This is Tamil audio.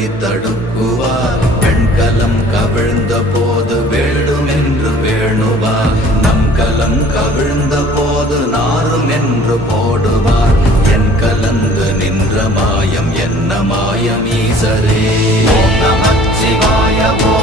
இருளை தடுக்குவார். பெண்கலம் கவிழ்ந்த போது வேண்டுமென்று வேணுவார். நம் கலம் கவிழ்ந்த போது நாரும் என்று போடுவார். என் கலந்து நின்ற மாயம் என்ன மாயம் ஈசரே. ஓம் நமச்சிவாய.